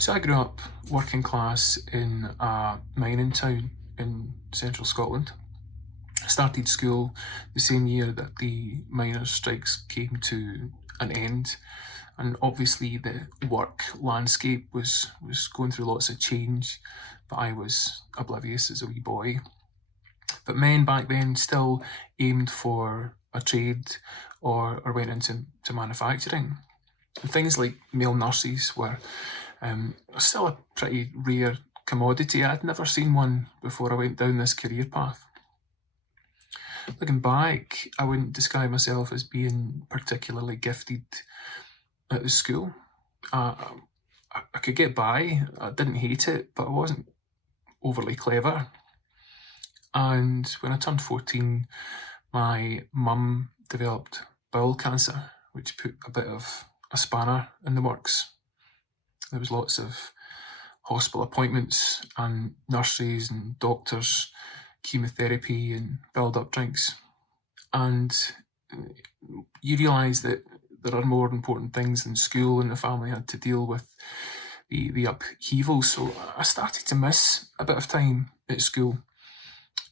So I grew up working class in a mining town in central Scotland. I started school the same year that the miners' strikes came to an end, and obviously the work landscape was going through lots of change, but I was oblivious as a wee boy. But men back then still aimed for a trade or went into manufacturing. And things like male nurses were still a pretty rare commodity. I'd never seen one before I went down this career path. Looking back, I wouldn't describe myself as being particularly gifted at the school. Uh, I could get by, I didn't hate it, but I wasn't overly clever. And when I turned 14, my mum developed bowel cancer, which put a bit of a spanner in the works. There was lots of hospital appointments and nurses and doctors, chemotherapy and build-up drinks. And you realise that there are more important things than school, and the family had to deal with the upheaval. So I started to miss a bit of time at school.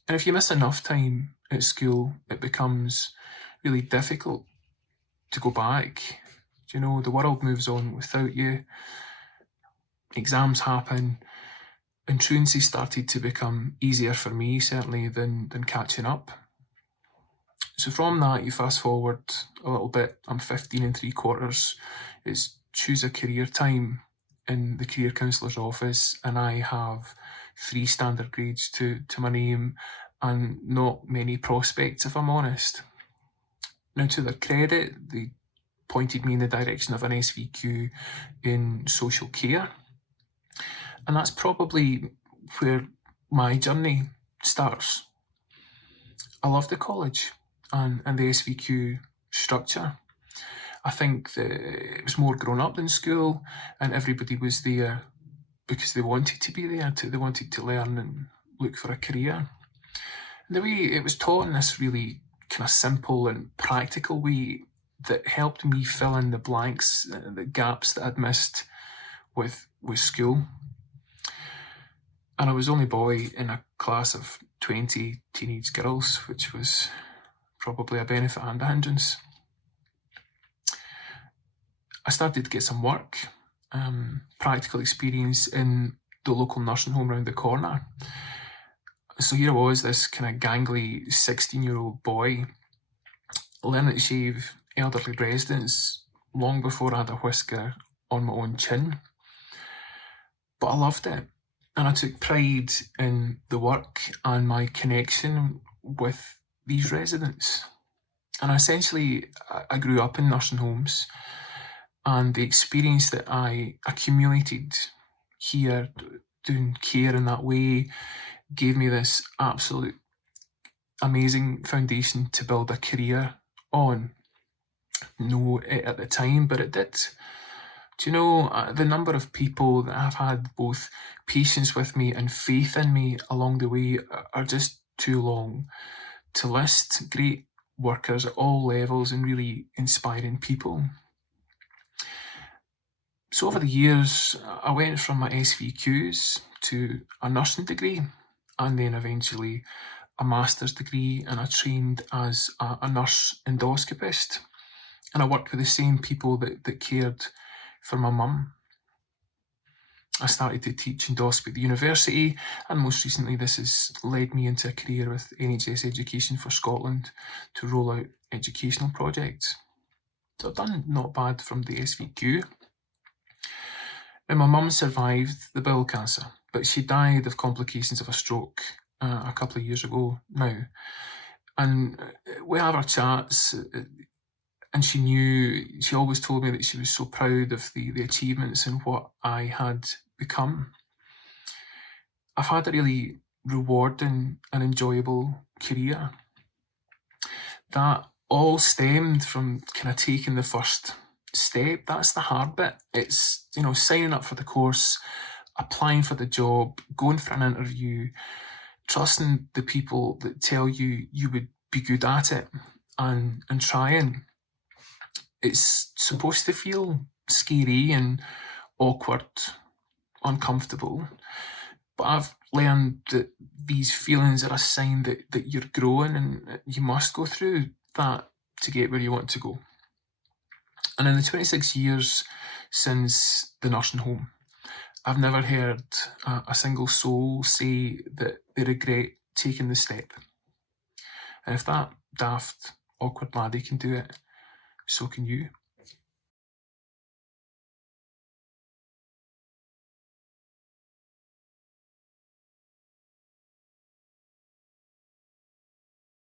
And if you miss enough time at school, it becomes really difficult to go back. You know, the world moves on without you. Exams happen, and truancy started to become easier for me, certainly, than catching up. So from that, you fast forward a little bit, I'm 15 and 3/4. It's choose a career time in the career counsellor's office, and I have 3 standard grades to my name and not many prospects, if I'm honest. Now, to their credit, they pointed me in the direction of an SVQ in social care. And that's probably where my journey starts. I love the college and the SVQ structure. I think that it was more grown up than school, and everybody was there because they wanted to be there, they wanted to learn and look for a career. And the way it was taught in this really kind of simple and practical way that helped me fill in the blanks, the gaps that I'd missed with school. And I was the only boy in a class of 20 teenage girls, which was probably a benefit and a hindrance. I started to get some work, practical experience in the local nursing home around the corner. So here I was, this kind of gangly 16-year-old boy, learning to shave elderly residents long before I had a whisker on my own chin. But I loved it. And I took pride in the work and my connection with these residents. And essentially, I grew up in nursing homes, and the experience that I accumulated here doing care in that way gave me this absolute amazing foundation to build a career on. No, at the time, but it did. Do you know, the number of people that have had both patience with me and faith in me along the way are just too long to list. Great workers at all levels and really inspiring people. So over the years, I went from my SVQs to a nursing degree, and then eventually a master's degree, and I trained as a nurse endoscopist. And I worked with the same people that cared for my mum. I started to teach endoscopy at the university, and most recently this has led me into a career with NHS Education for Scotland to roll out educational projects. So I've done not bad from the SVQ. Now, my mum survived the bowel cancer, but she died of complications of a stroke a couple of years ago now. And we have our chats, and she always told me that she was so proud of the achievements and what I had become. I've had a really rewarding and enjoyable career. That all stemmed from kind of taking the first step. That's the hard bit. It's, signing up for the course, applying for the job, going for an interview, trusting the people that tell you you would be good at it, and trying. It's supposed to feel scary and awkward, uncomfortable. But I've learned that these feelings are a sign that you're growing and you must go through that to get where you want to go. And in the 26 years since the nursing home, I've never heard a single soul say that they regret taking the step. And if that daft, awkward laddie can do it, so can you.